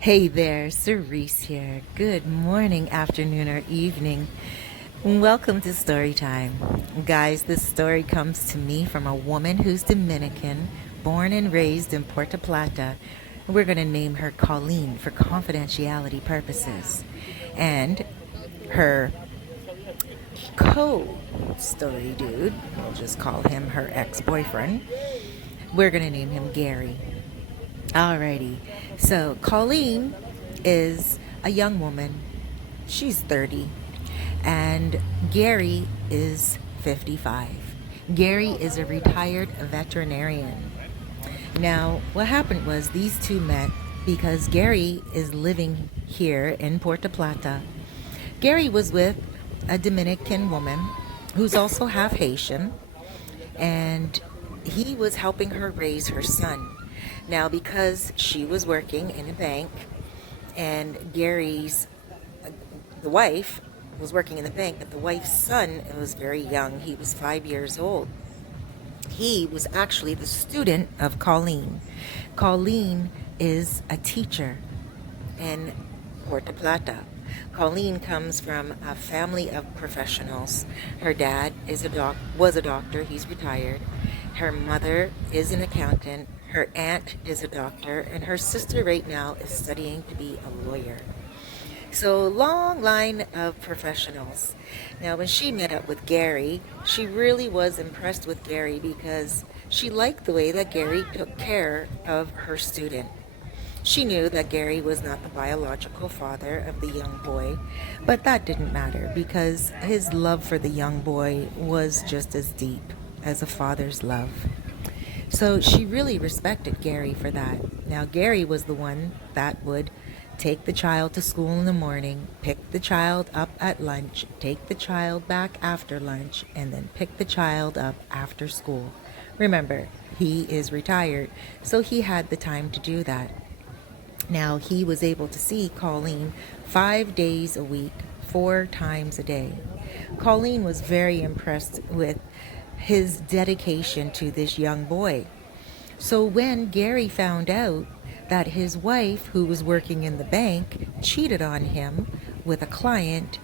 Hey there, Cerise here. Good morning, afternoon, or evening. Welcome to Story Time. Guys, this story comes to me from a woman who's Dominican, born and raised in Puerto Plata. We're going to name her Colleen for confidentiality purposes. And her co story dude, we'll just call him her ex boyfriend, we're going to name him Gary. Alrighty. So Colleen is a young woman. She's 30. And Gary is 55. Gary is a retired veterinarian. Now, what happened was these two met because Gary is living here in Puerto Plata. Gary was with a Dominican woman who's also half Haitian, and he was helping her raise her son. Now, because she was working in a bank and the wife was working in the bank, but the wife's son was very young. He was 5 years old. He was actually the student of Colleen. Colleen is a teacher in Puerto Plata. Colleen comes from a family of professionals. Her dad was a doctor. He's retired. Her mother is an accountant. Her aunt is a doctor, and her sister right now is studying to be a lawyer. So, long line of professionals. Now, when she met up with Gary, she really was impressed with Gary because she liked the way that Gary took care of her student. She knew that Gary was not the biological father of the young boy, but that didn't matter because his love for the young boy was just as deep as a father's love. So she really respected Gary for that. Now, Gary was the one that would take the child to school in the morning, pick the child up at lunch, take the child back after lunch, and then pick the child up after school. Remember, he is retired, so he had the time to do that. Now, he was able to see Colleen 5 days a week, 4 times a day. Colleen was very impressed with his dedication to this young boy. So when Gary found out that his wife, who was working in the bank, cheated on him with a client,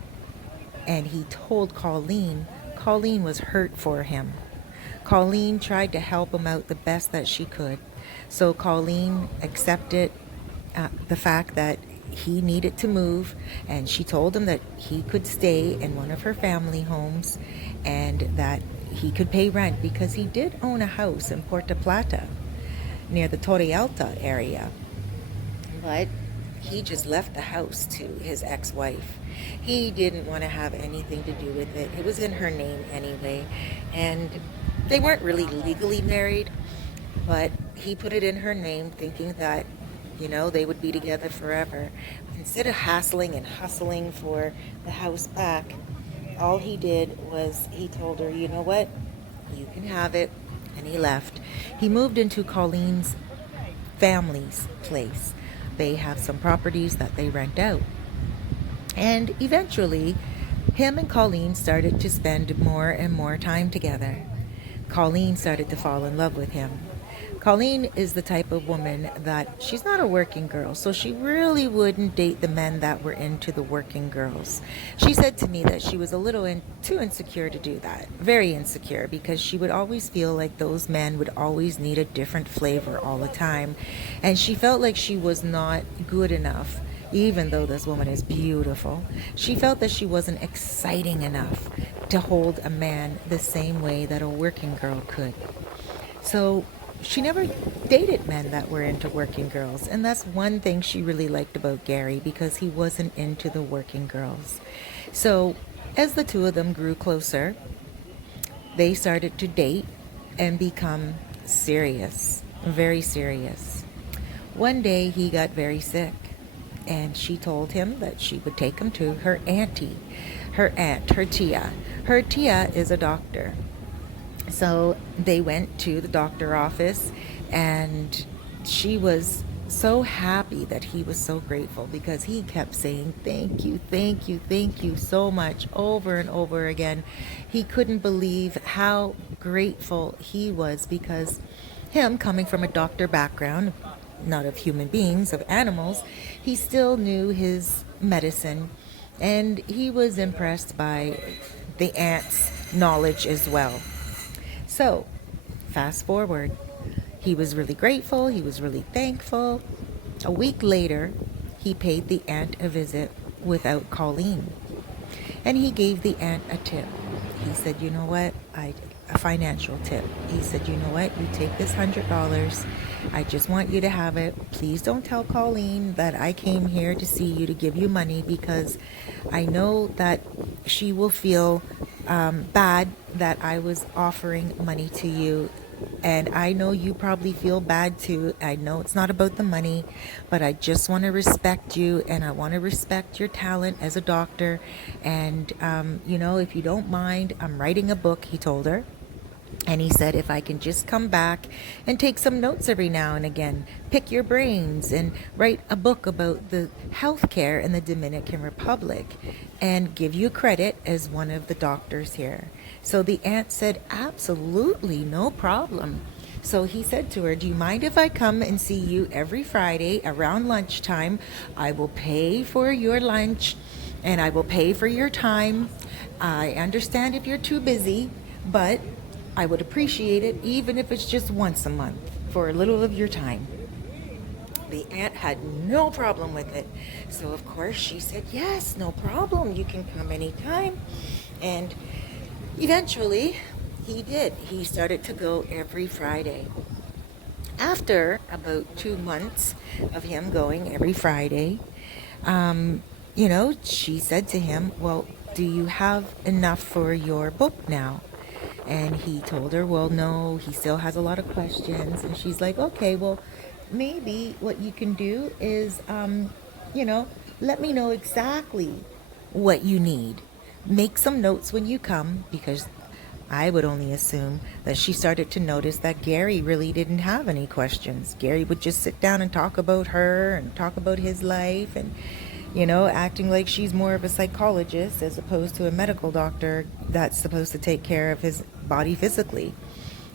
and he told Colleen, Colleen was hurt for him. Colleen tried to help him out the best that she could. So Colleen accepted the fact that he needed to move, and she told him that he could stay in one of her family homes and that he could pay rent because he did own a house in Puerto Plata near the Torre Alta area. But he just left the house to his ex-wife. He didn't want to have anything to do with it. It was in her name anyway, and they weren't really legally married, but he put it in her name thinking that they would be together forever. Instead of hassling and hustling for the house back, all he did was he told her, you know what, you can have it, and he left. He moved into Colleen's family's place. They have some properties that they rent out. And eventually, him and Colleen started to spend more and more time together. Colleen started to fall in love with him. Colleen is the type of woman that she's not a working girl, so she really wouldn't date the men that were into the working girls. She said to me that she was a little too insecure to do that, very insecure, because she would always feel like those men would always need a different flavor all the time, and she felt like she was not good enough. Even though this woman is beautiful, she felt that she wasn't exciting enough to hold a man the same way that a working girl could. So she never dated men that were into working girls, and that's one thing she really liked about Gary because he wasn't into the working girls. So as the two of them grew closer, they started to date and become serious, very serious. One day he got very sick, and she told him that she would take him to her auntie, her aunt, her tia. Her tia is a doctor. So they went to the doctor office, and she was so happy that he was so grateful because he kept saying thank you, thank you, thank you so much over and over again. He couldn't believe how grateful he was because him coming from a doctor background, not of human beings, of animals, he still knew his medicine, and he was impressed by the ant's knowledge as well. So, fast forward, he was really grateful, he was really thankful. A week later, he paid the ant a visit without Colleen, and he gave the ant a tip. He said, "You know what? A financial tip." He said, "You know what? You take this $100. I just want you to have it. Please don't tell Colleen that I came here to see you to give you money, because I know that she will feel bad that I was offering money to you. And I know you probably feel bad too. I know it's not about the money, but I just want to respect you, and I want to respect your talent as a doctor. And, if you don't mind, I'm writing a book," he told her. And he said, "If I can just come back and take some notes every now and again, pick your brains, and write a book about the healthcare in the Dominican Republic, and give you credit as one of the doctors here." So the aunt said, "Absolutely, no problem." So he said to her, "Do you mind if I come and see you every Friday around lunchtime? I will pay for your lunch, and I will pay for your time. I understand if you're too busy, but I would appreciate it even if it's just once a month for a little of your time." The aunt had no problem with it. So of course she said, "Yes, no problem. You can come anytime." And eventually he did. He started to go every Friday. After about 2 months of him going every Friday, she said to him, "Well, do you have enough for your book now?" And he told her, "Well, no, he still has a lot of questions." And she's like, "Okay, well, maybe what you can do is, let me know exactly what you need. Make some notes when you come," because I would only assume that she started to notice that Gary really didn't have any questions. Gary would just sit down and talk about her and talk about his life, and acting like she's more of a psychologist as opposed to a medical doctor that's supposed to take care of his body physically.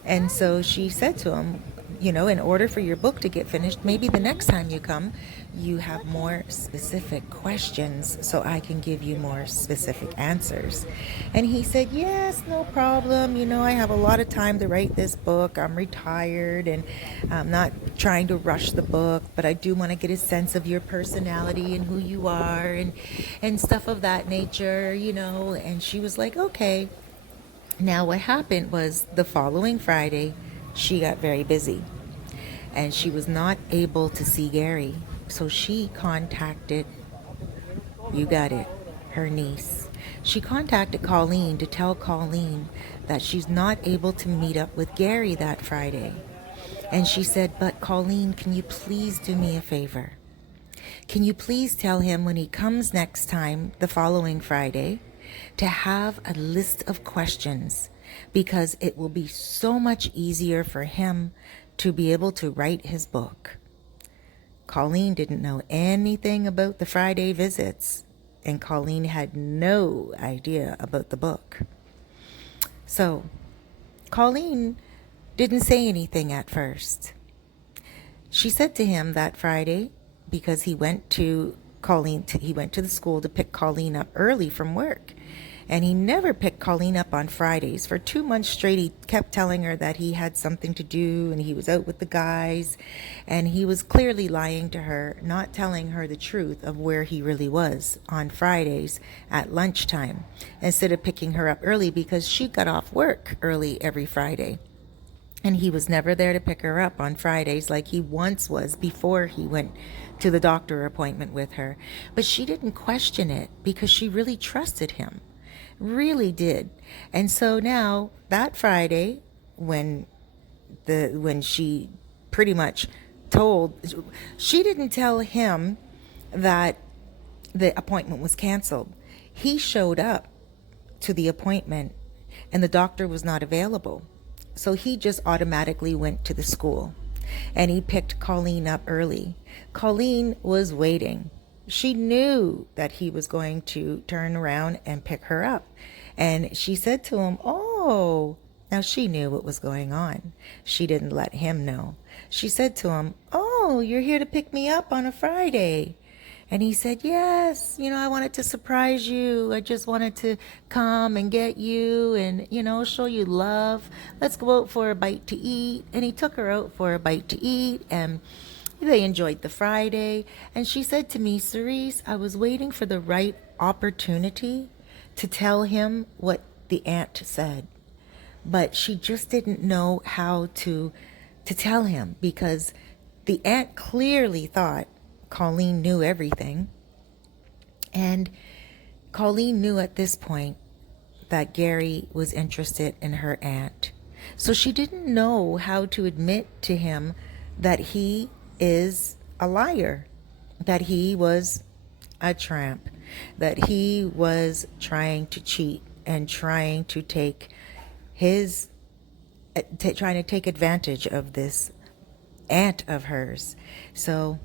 And so she said to him, "In order for your book to get finished, maybe the next time you come, you have more specific questions so I can give you more specific answers." And he said, "Yes, no problem. I have a lot of time to write this book. I'm retired, and I'm not trying to rush the book, but I do want to get a sense of your personality and who you are, and stuff of that nature, And she was like, "Okay." Now what happened was, the following Friday, she got very busy, and she was not able to see Gary. So she contacted, you got it, her niece. She contacted Colleen to tell Colleen that she's not able to meet up with Gary that Friday. And she said, "But Colleen, can you please do me a favor? Can you please tell him when he comes next time, the following Friday, to have a list of questions, because it will be so much easier for him to be able to write his book." Colleen didn't know anything about the Friday visits, and Colleen had no idea about the book. So Colleen didn't say anything at first. She said to him that Friday, because he went to the school to pick Colleen up early from work. And he never picked Colleen up on Fridays. For 2 months straight, he kept telling her that he had something to do and he was out with the guys. And he was clearly lying to her, not telling her the truth of where he really was on Fridays at lunchtime, instead of picking her up early, because she got off work early every Friday. And he was never there to pick her up on Fridays like he once was before he went to the doctor appointment with her. But she didn't question it, because she really trusted him. Really did. And so now that Friday, when she pretty much she didn't tell him that the appointment was canceled. He showed up to the appointment and the doctor was not available. So he just automatically went to the school, and he picked Colleen up early. Colleen was waiting. She knew that he was going to turn around and pick her up. And she said to him, "Oh," now she knew what was going on. She didn't let him know. She said to him, "Oh, oh, you're here to pick me up on a Friday. And he said, yes, I wanted to surprise you. I just wanted to come and get you and, show you love. Let's go out for a bite to eat. And he took her out for a bite to eat, and they enjoyed the Friday. And she said to me, Cerise, I was waiting for the right opportunity to tell him what the aunt said. But she just didn't know how to tell him, because the aunt clearly thought Colleen knew everything. And Colleen knew at this point that Gary was interested in her aunt. So she didn't know how to admit to him that he is a liar, that he was a tramp, that he was trying to cheat and trying to take advantage of this aunt of hers. So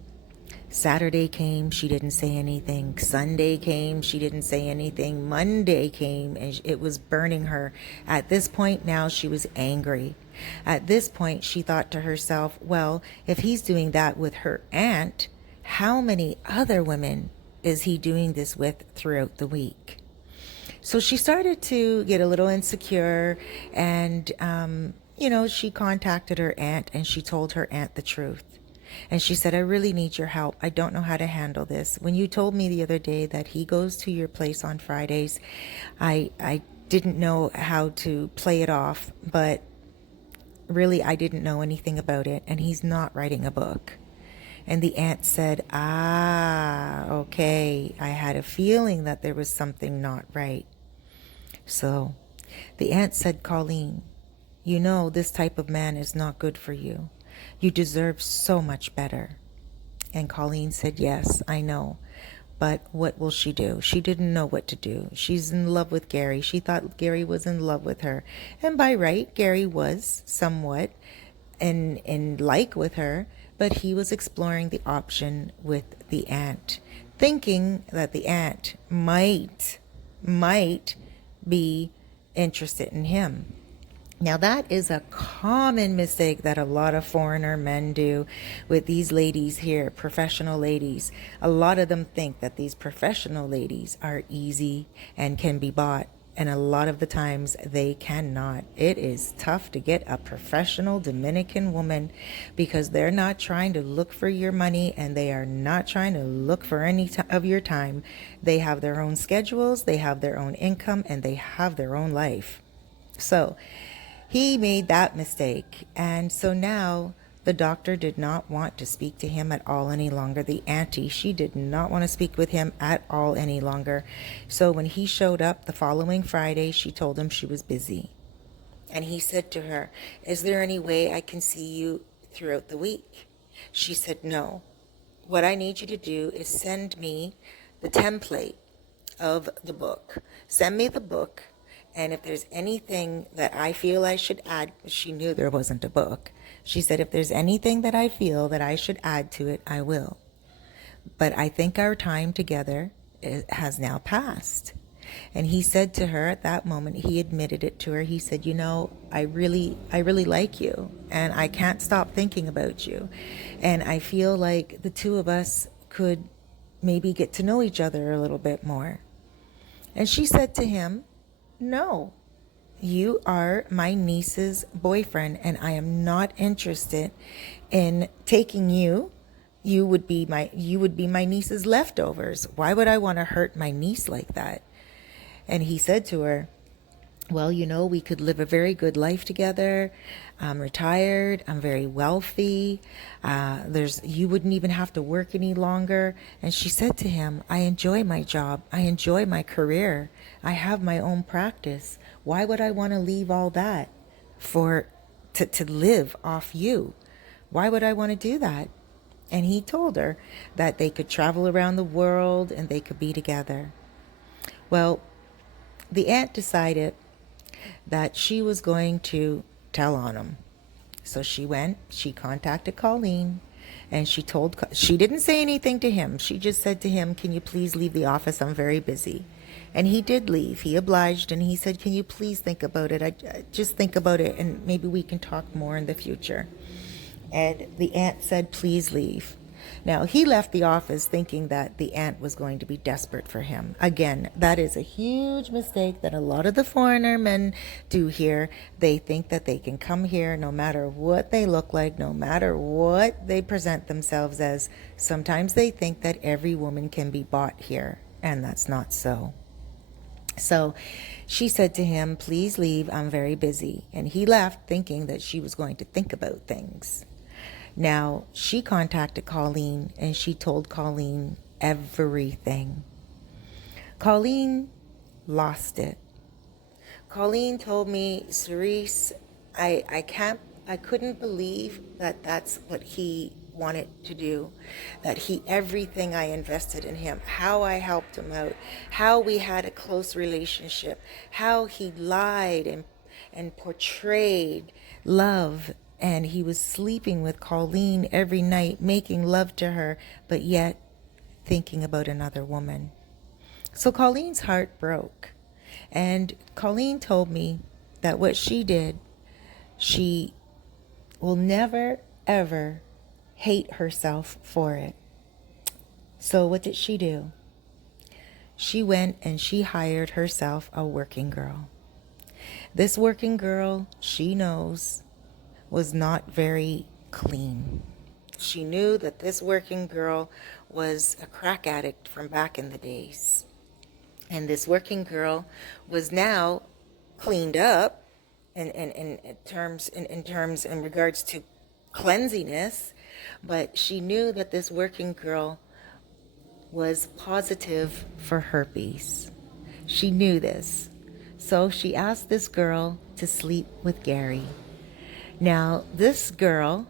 Saturday came, she didn't say anything. Sunday came, she didn't say anything. Monday came, and it was burning her. At this point now, she was angry. At this point, she thought to herself, well, if he's doing that with her aunt, how many other women is he doing this with throughout the week? So she started to get a little insecure, and, she contacted her aunt, and she told her aunt the truth. And she said, I really need your help. I don't know how to handle this. When you told me the other day that he goes to your place on Fridays, I didn't know how to play it off, but really I didn't know anything about it, and he's not writing a book. And the aunt said, okay, I had a feeling that there was something not right. So the aunt said, Colleen, this type of man is not good for you. You deserve so much better. And Colleen said, yes, I know. But what will she do? She didn't know what to do. She's in love with Gary. She thought Gary was in love with her. And by right, Gary was somewhat in like with her, but he was exploring the option with the aunt, thinking that the aunt might be interested in him. Now, that is a common mistake that a lot of foreigner men do with these ladies here, professional ladies. A lot of them think that these professional ladies are easy and can be bought. And a lot of the times they cannot. It is tough to get a professional Dominican woman, because they're not trying to look for your money, and they are not trying to look for any of your time. They have their own schedules, they have their own income, and they have their own life. So he made that mistake. And so now the doctor did not want to speak to him at all any longer. The auntie, she did not want to speak with him at all any longer. So when he showed up the following Friday, she told him she was busy. And he said to her, is there any way I can see you throughout the week? She said, no. What I need you to do is send me the template of the book. Send me the book. And if there's anything that I feel I should add, she knew there wasn't a book. She said, if there's anything that I feel that I should add to it, I will. But I think our time together has now passed. And he said to her at that moment, he admitted it to her. He said, I really like you, and I can't stop thinking about you. And I feel like the two of us could maybe get to know each other a little bit more. And she said to him, no, you are my niece's boyfriend, and I am not interested in taking you. You would be my niece's leftovers. Why would I want to hurt my niece like that? And he said to her, well, we could live a very good life together. I'm retired. I'm very wealthy. You wouldn't even have to work any longer. And she said to him, I enjoy my job. I enjoy my career. I have my own practice. Why would I want to leave all that to live off you? Why would I want to do that? And he told her that they could travel around the world and they could be together. Well, the aunt decided that she was going to tell on him. So she contacted Colleen, and she didn't say anything to him. She just said to him, can you please leave the office? I'm very busy. And he did leave. He obliged, and he said, can you please think about it? I just think about it, and maybe we can talk more in the future. And the aunt said, please leave. Now, he left the office thinking that the aunt was going to be desperate for him. Again, that is a huge mistake that a lot of the foreigner men do here. They think that they can come here no matter what they look like, no matter what they present themselves as. Sometimes they think that every woman can be bought here, and that's not so. So she said to him, please leave, I'm very busy. And he left thinking that she was going to think about things. Now, she contacted Colleen and she told Colleen everything. Colleen lost it. Colleen told me, Cerise, I couldn't believe that that's what he wanted to do, that everything I invested in him, how I helped him out, how we had a close relationship, how he lied and portrayed love, and he was sleeping with Colleen every night, making love to her, but yet thinking about another woman. So Colleen's heart broke, and Colleen told me that what she did, she will never ever hate herself for it. So what did she do? She went and she hired herself a working girl. This working girl, she knows, was not very clean. She knew that this working girl was a crack addict from back in the days. And this working girl was now cleaned up in regards to cleanliness, but she knew that this working girl was positive for herpes. She knew this. So she asked this girl to sleep with Gary. Now, this girl,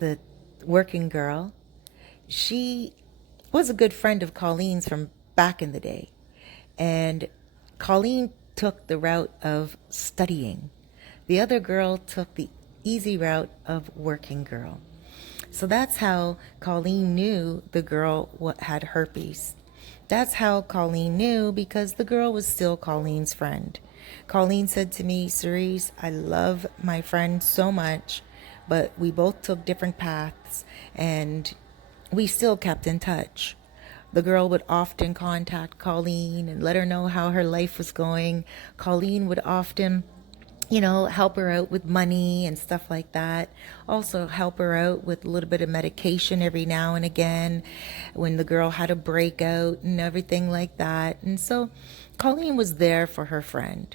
the working girl, she was a good friend of Colleen's from back in the day. And Colleen took the route of studying. The other girl took the easy route of working girl. So that's how Colleen knew the girl had herpes. That's how Colleen knew, because the girl was still Colleen's friend. Colleen said to me, Cerise, I love my friend so much, but we both took different paths and we still kept in touch. The girl would often contact Colleen and let her know how her life was going. Colleen would often help her out with money and stuff like that. Also help her out with a little bit of medication every now and again when the girl had a breakout and everything like that. And so Colleen was there for her friend.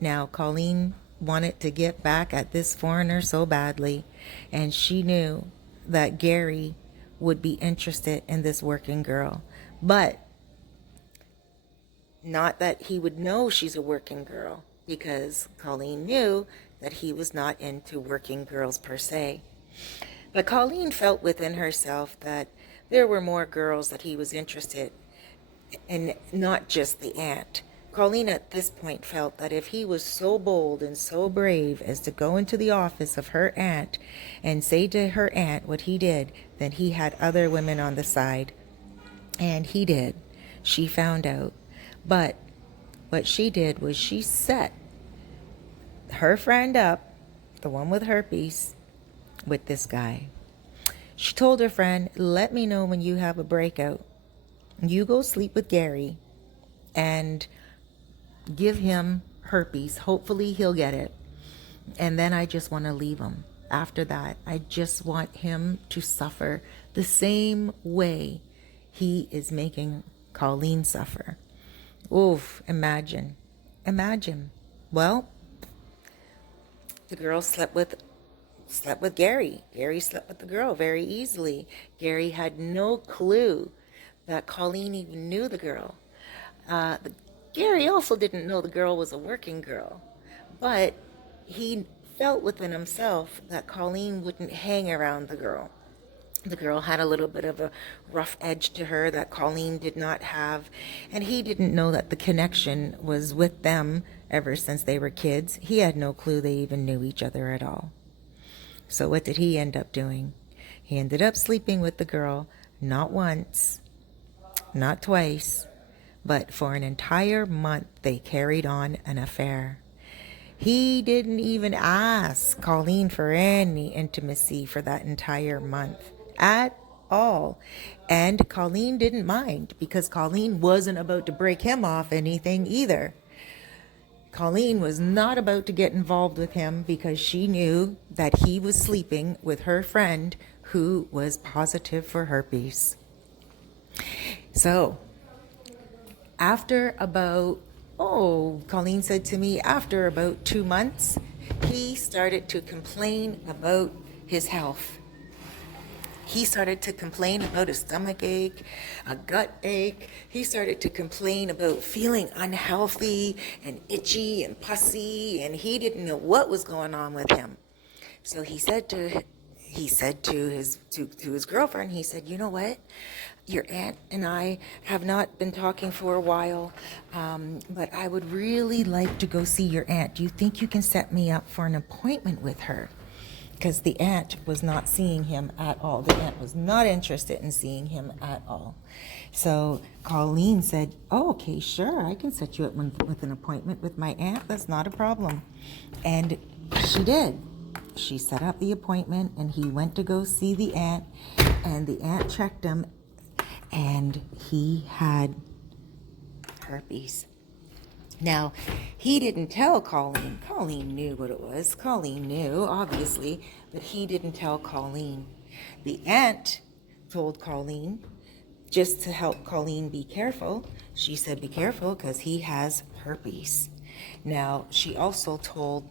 Now, Colleen wanted to get back at this foreigner so badly, and she knew that Gary would be interested in this working girl. But not that he would know she's a working girl, because Colleen knew that he was not into working girls per se. But Colleen felt within herself that there were more girls that he was interested in, not just the aunt. Colleen at this point felt that if he was so bold and so brave as to go into the office of her aunt and say to her aunt what he did, then he had other women on the side. And he did. She found out. But what she did was she set her friend up, the one with herpes, with this guy. She told her friend, let me know when you have a breakout. You go sleep with Gary and give him herpes. Hopefully he'll get it. And then I just want to leave him. After that, I just want him to suffer the same way he is making Colleen suffer. Oof, imagine. Well, the girl slept with Gary. Gary slept with the girl very easily. Gary had no clue that Colleen even knew the girl. Gary also didn't know the girl was a working girl, but he felt within himself that Colleen wouldn't hang around the girl. The girl had a little bit of a rough edge to her that Colleen did not have, and he didn't know that the connection was with them ever since they were kids. He had no clue they even knew each other at all. So what did he end up doing? He ended up sleeping with the girl, not once, not twice, but for an entire month they carried on an affair. He didn't even ask Colleen for any intimacy for that entire month at all. And Colleen didn't mind because Colleen wasn't about to break him off anything either. Colleen was not about to get involved with him because she knew that he was sleeping with her friend who was positive for herpes. So, after about, Colleen said to me, after about 2 months, he started to complain about his health. He started to complain about a stomach ache, a gut ache. He started to complain about feeling unhealthy and itchy and pussy, and he didn't know what was going on with him. So he said to his girlfriend, he said, you know what? Your aunt and I have not been talking for a while, but I would really like to go see your aunt. Do you think you can set me up for an appointment with her? Because the aunt was not seeing him at all. The aunt was not interested in seeing him at all. So Colleen said, oh, okay, sure, I can set you up with an appointment with my aunt. That's not a problem. And she did. She set up the appointment, and he went to go see the aunt, and the aunt checked him, and he had herpes. Now, he didn't tell Colleen. Colleen knew what it was. Colleen knew, obviously, but he didn't tell Colleen. The aunt told Colleen, just to help Colleen be careful. She said, be careful because he has herpes. Now, she also told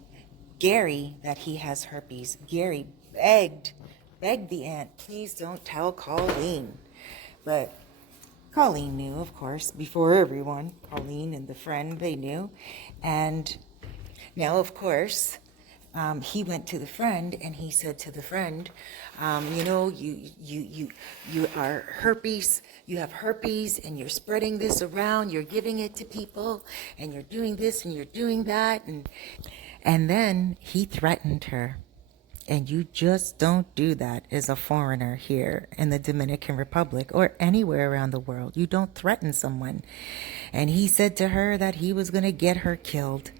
Gary that he has herpes. Gary begged the aunt, please don't tell Colleen. But Colleen knew, of course, before everyone. Colleen and the friend, they knew. And now, of course, he went to the friend and he said to the friend, you are herpes, you have herpes and you're spreading this around, you're giving it to people and you're doing this and you're doing that. And then he threatened her. And you just don't do that as a foreigner here in the Dominican Republic or anywhere around the world. You don't threaten someone. And he said to her that he was going to get her killed.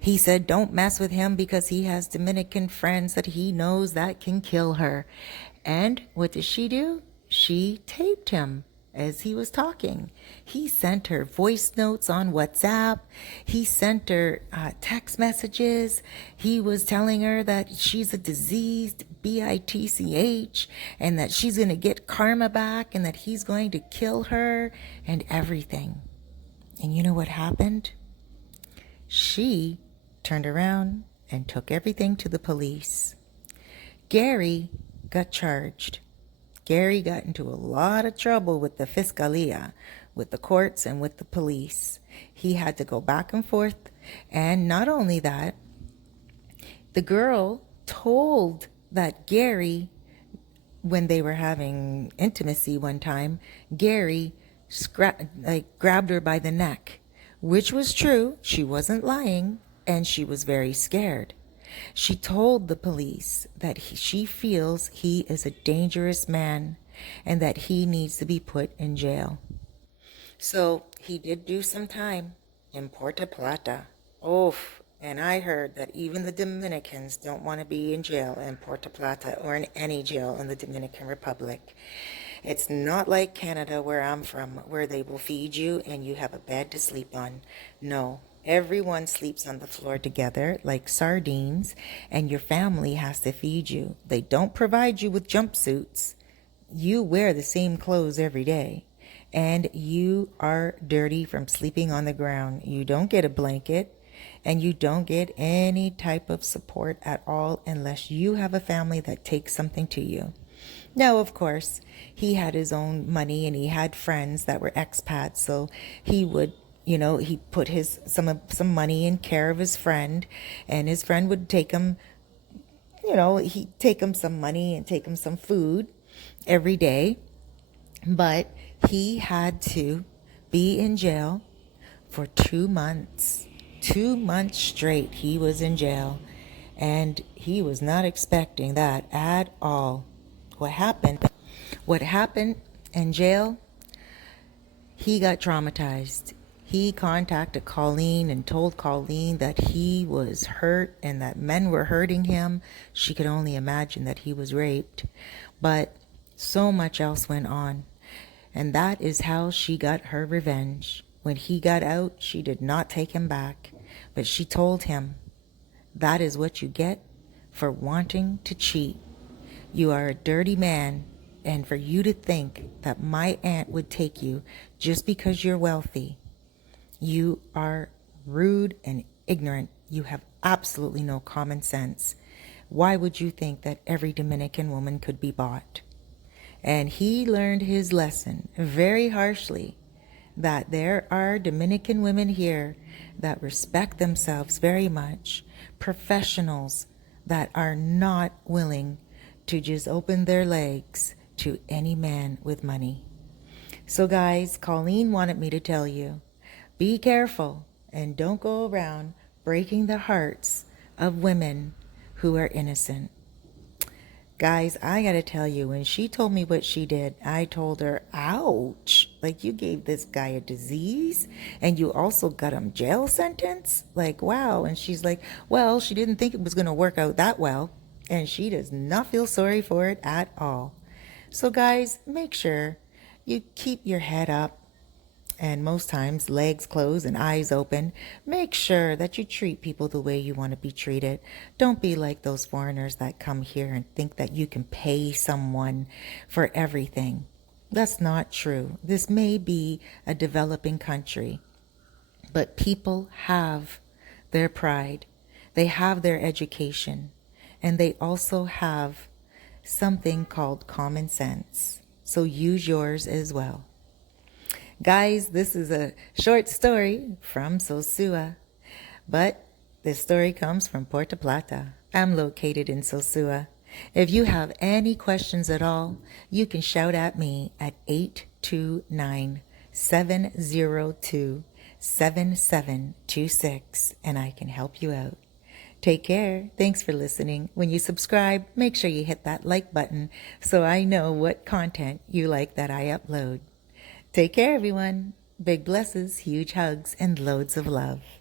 He said, don't mess with him because he has Dominican friends that he knows that can kill her. And what did she do? She taped him as he was talking. He sent her voice notes on WhatsApp. He sent her text messages. He was telling her that she's a diseased bitch and that she's going to get karma back and that he's going to kill her and everything. And you know what happened? She turned around and took everything to the police. Gary got charged. Gary got into a lot of trouble with the Fiscalia, with the courts and with the police. He had to go back and forth. And not only that, the girl told that Gary, when they were having intimacy one time, Gary grabbed her by the neck, which was true. She wasn't lying, and she was very scared. She told the police that she feels he is a dangerous man and that he needs to be put in jail. So he did do some time in Puerto Plata. And I heard that even the Dominicans don't want to be in jail in Puerto Plata or in any jail in the Dominican Republic. It's not like Canada, where I'm from, where they will feed you and you have a bed to sleep on. No. Everyone sleeps on the floor together like sardines, and your family has to feed you. They don't provide you with jumpsuits. You wear the same clothes every day, and you are dirty from sleeping on the ground. You don't get a blanket, and you don't get any type of support at all unless you have a family that takes something to you. Now, of course, he had his own money, and he had friends that were expats, so he would he put some money in care of his friend, and his friend would take him, he'd take him some money and take him some food every day. But he had to be in jail for 2 months. 2 months straight he was in jail, and he was not expecting that at all. What happened in jail, he got traumatized. He contacted Colleen and told Colleen that he was hurt and that men were hurting him. She could only imagine that he was raped. But so much else went on. And that is how she got her revenge. When he got out, she did not take him back, but she told him, "That is what you get for wanting to cheat. You are a dirty man, and for you to think that my aunt would take you just because you're wealthy, you are rude and ignorant. You have absolutely no common sense. Why would you think that every Dominican woman could be bought?" And he learned his lesson very harshly, that there are Dominican women here that respect themselves very much, professionals that are not willing to just open their legs to any man with money. So guys, Colleen wanted me to tell you, be careful and don't go around breaking the hearts of women who are innocent. Guys, I gotta tell you, when she told me what she did, I told her, ouch, like you gave this guy a disease and you also got him jail sentence? Like, wow. And she's like, well, she didn't think it was gonna work out that well. And she does not feel sorry for it at all. So guys, make sure you keep your head up and most times legs closed and eyes open. Make sure that you treat people the way you want to be treated. Don't be like those foreigners that come here and think that you can pay someone for everything. That's not true. This may be a developing country, but people have their pride. They have their education, and they also have something called common sense. So use yours as well. Guys, this is a short story from Sosua, but this story comes from Puerto Plata. I'm located in Sosua. If you have any questions at all, you can shout at me at 829-702-7726, and I can help you out. Take care. Thanks for listening. When you subscribe, make sure you hit that like button so I know what content you like that I upload. Take care, everyone. Big blesses, huge hugs, and loads of love.